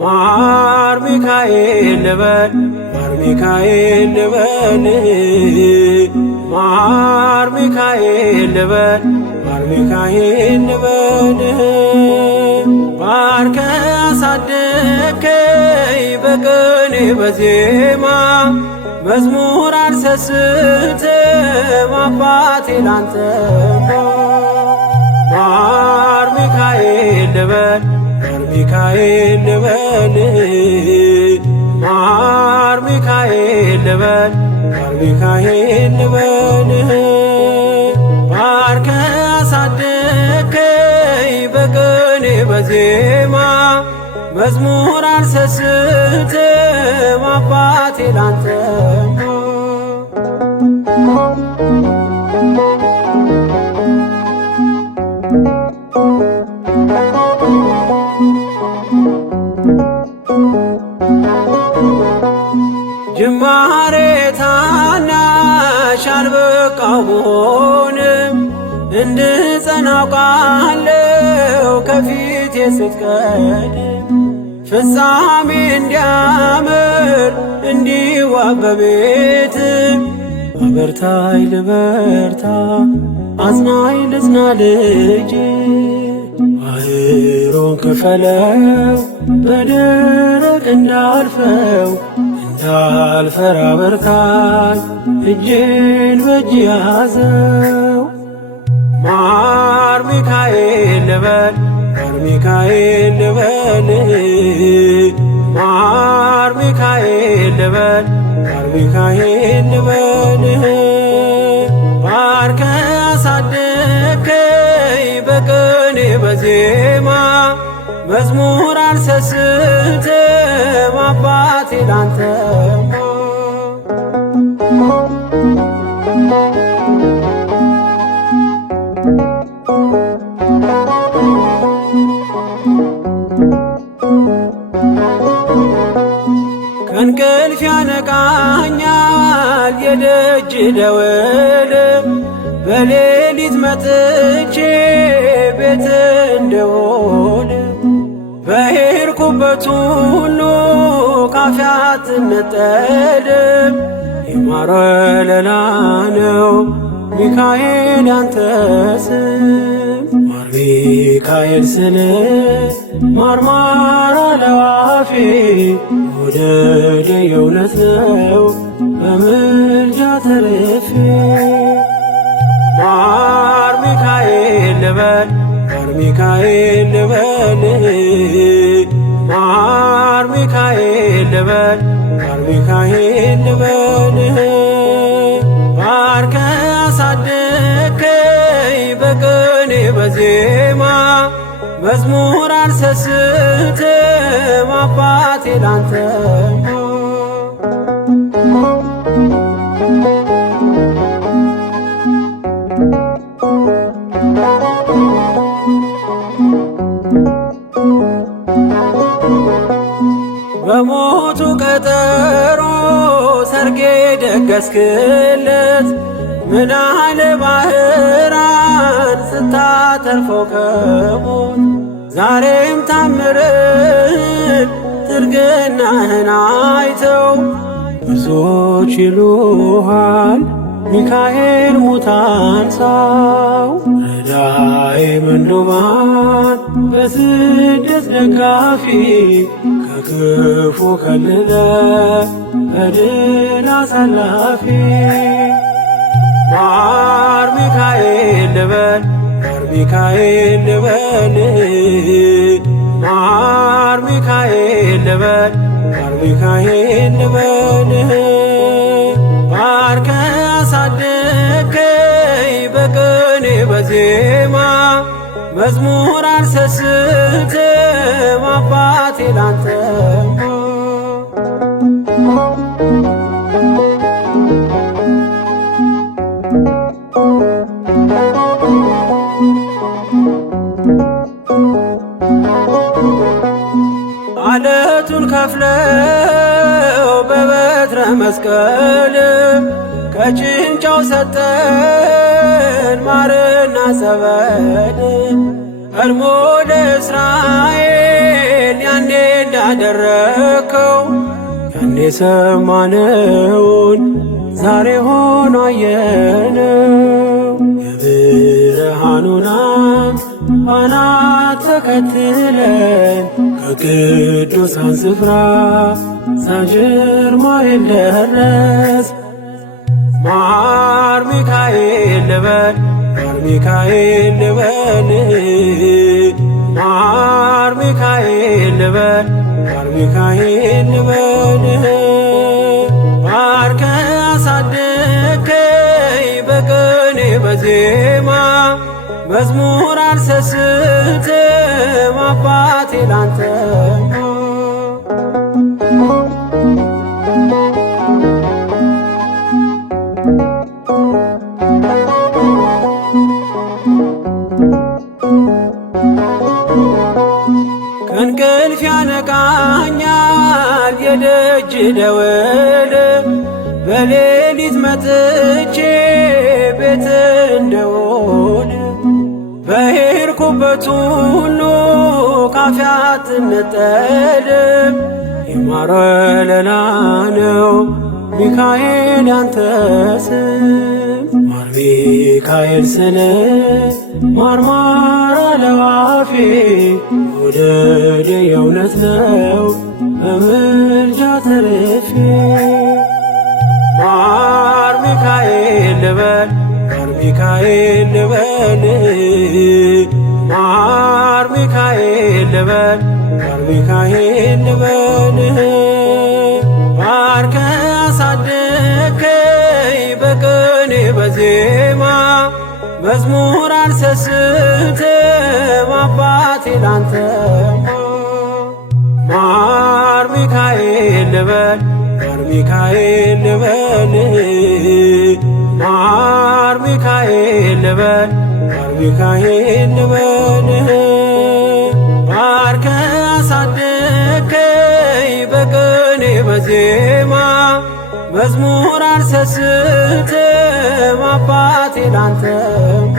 ማር ሚካኤል ልበል ማር ሚካኤል ልበል ማር ሚካኤል ልበል ማር ሚካኤል ልበል ባርከ አሳደከኝ በቅኔ በዜማ መዝሙር አልሰስትም አባቴ ላንተማ ማር ሚካኤል ልበል ማር ሚካኤል ልበል ማር ሚካኤል ልበል ማር ሚካኤል ልበል ባርከ አሳደከኝ በቅኔ በዜማ መዝሙር አልሰስትም አባቴ ላንተማ ጅማሬ ታናሽ አልበቃው ብሆንም እንድጸና አውቃለሁ ከፊቴ ስትቀድም ፍጻሜ እንዲያምር እንዲዋብ በቤት አበርታይ ልበርታ አጽናኝ ልጽና ልጅ ባህሩን ክፈለው በደረቅ እንዳልፈው እንዳልፈራ በርታኝ እጄን በእጅ ያዘው ማር ሚካኤል ልበል ማር ሚካኤል ልበል ማር ሚካኤል ልበል ማር ሚካኤል ልበል ባርከ አሳደከኝ በቅኔ በዜማ መዝሙር አልሰስትም አባቴ ላንተማ ከእንቅልፍ ያነቃኛል የደጅ ደወል በሌሊት መጥቼ ቤት እንደሆነ በሄድኩበት ሁሉ ካፌ አትነጠልም የማር ወለላ ነው ሚካኤል ያንተ ስም ማር ሚካኤል ስል ማርማር አለው አፌ መውደድ የእውነት ነው በምልጃ ተርፌ ማር ሚካኤል ልበል ማር ሚካኤል ልበል ማር ሚካኤል ልበል ማር ሚካኤል ልበል ባርከ አሳደከኝ በቅኔ በዜማ መዝሙር አልሰስትም አባቴ ላንተማ በሞቱ ቀጠሮ ሰርጌ ደገስክለት ምናለ ባህራን ስታተርፈው ከሞት ዛሬም ታምርን ትርግናህን አይተው ብዙዎች ይሉሃል ሚካኤል ሙታን ሳው ረዳኤ ምንዱባን በስደት ደጋፊ ከክፉ ከልለ በድል አሳላፊ ማር ሚካኤል ልበል ማር ሚካኤል ልበል ማር ሚካኤል ልበል ማር ሚካኤል ልበል ባርከ አሳደከኝ በቅኔ በዜማ መዝሙር አልሰስትም አባቴ ላንተማ አለቱን ከፍለው በበትረ መስቀል ከጭንጫው ሰጠን ማርና ጸበል ቀድሞ ለእስራኤል ያኔ እንዳደረከው ያኔ ሰማነውን ዛሬ ሆኖ አየነው። የብርሃኑን አናት ተከትለን ከቅዱሳን ስፍራ ሳንሽር ማርያም ደረስ። ማር ሚካኤል ልበል ማር ሚካኤል ልበል ማር ሚካኤል ልበል ማር ሚካኤል ልበል ባርከ አሳደከኝ በቅኔ በዜማ መዝሙር አልሰስትም አባቴ ላንተማ። ከእንቅልፍ ያነቃኛል የደጅ ደወል በሌሊት መጥቼ ቤት እንደውል በሄድኩበት ሁሉ ካፌ አትነጠልም። የማር ወለላ ነው ሚካኤል ያንተ ስም ማር ሚካኤል ስለ ማርማር አለው አፌ መውደድ የእውነት ነው በምልጃ ተርፌ። ማር ሚካኤል ልበል ማር ሚካኤል ልበል ማር ሚካኤል ልበል ማር ሚካኤል ልበል ባርከ አሳደከኝ በቅኔ በዜማ መዝሙር አልሰስትም አባቴ ላንተማ። ማር ሚካኤል ልበል ማር ሚካኤል ልበል ማር ሚካኤል ልበል ማር ሚካኤል ልበል ባርከ አሳደከኝ በቅኔ በዜማ መዝሙር አልሰስትም አባቴ ላንተማ።